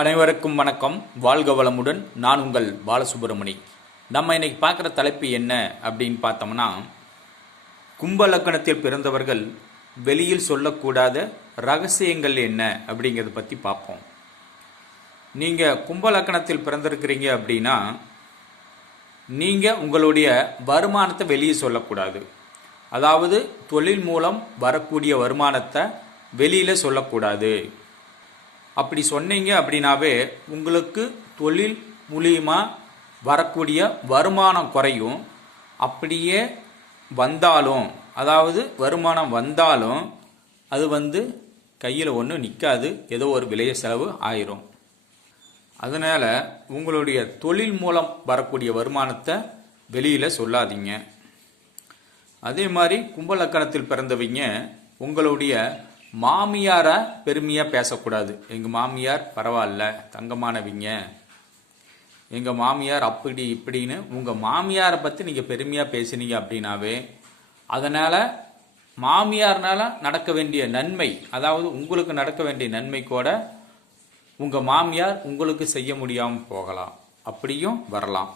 அனைவருக்கும் வணக்கம். வாழ்க வளமுடன். நான் உங்கள் பாலசுப்ரமணி. நம்ம இன்னைக்கு பார்க்குற தலைப்பு என்ன அப்படின்னு பார்த்தோம்னா, கும்ப லக்கணத்தில் பிறந்தவர்கள் வெளியில் சொல்லக்கூடாத ரகசியங்கள் என்ன அப்படிங்கிறத பற்றி பார்ப்போம். நீங்கள் கும்ப லக்கணத்தில் பிறந்திருக்கிறீங்க அப்படின்னா, நீங்கள் உங்களுடைய வருமானத்தை வெளியே சொல்லக்கூடாது. அதாவது தொழில் மூலம் வரக்கூடிய வருமானத்தை வெளியில் சொல்லக்கூடாது. அப்படி சொன்னீங்க அப்படின்னாவே உங்களுக்கு தொழில் மூலியமாக வரக்கூடிய வருமானம் குறையும். அப்படியே வந்தாலும், அதாவது வருமானம் வந்தாலும் அது கையில் ஒன்றும் நிற்காது, ஏதோ ஒரு விலைய செலவு ஆயிரும். அதனால் உங்களுடைய தொழில் மூலம் வரக்கூடிய வருமானத்தை வெளியில் சொல்லாதீங்க. அதே மாதிரி கும்பலக்கணத்தில் பிறந்தவங்க உங்களுடைய மாமியாரை பெருமையாக பேசக்கூடாது. எங்கள் மாமியார் பரவாயில்ல, தங்கமானவிங்க, எங்கள் மாமியார் அப்படி இப்படின்னு உங்கள் மாமியாரை பற்றி நீங்கள் பெருமையாக பேசுனீங்க அப்படின்னாவே அதனால் மாமியார்னால நடக்க வேண்டிய நன்மை, அதாவது உங்களுக்கு நடக்க வேண்டிய நன்மை கூட உங்கள் மாமியார் உங்களுக்கு செய்ய முடியாமல் போகலாம், அப்படியும் வரலாம்.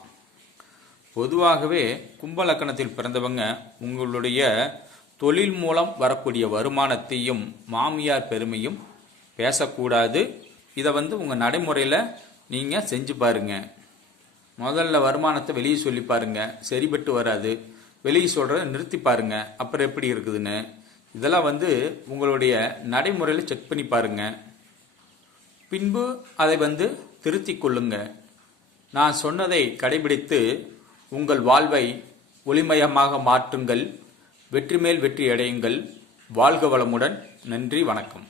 பொதுவாகவே கும்பலக்கணத்தில் பிறந்தவங்க உங்களுடைய தொழில் மூலம் வரக்கூடிய வருமானத்தையும் மாமியார் பெருமையும் பேசக்கூடாது. இதை உங்கள் நடைமுறையில் நீங்கள் செஞ்சு பாருங்கள். முதல்ல வருமானத்தை வெளியே சொல்லி பாருங்கள், சரிபட்டு வராது. வெளியே சொல்கிறத நிறுத்தி பாருங்கள், அப்புறம் எப்படி இருக்குதுன்னு. இதெல்லாம் உங்களுடைய நடைமுறையில் செக் பண்ணி பாருங்கள். பின்பு அதை திருத்தி கொள்ளுங்க. நான் சொன்னதை கடைபிடித்து உங்கள் வாழ்வை ஒளிமயமாக மாற்றுங்கள். வெற்றி மேல் வெற்றி அடையுங்கள். வாழ்க வளமுடன். நன்றி, வணக்கம்.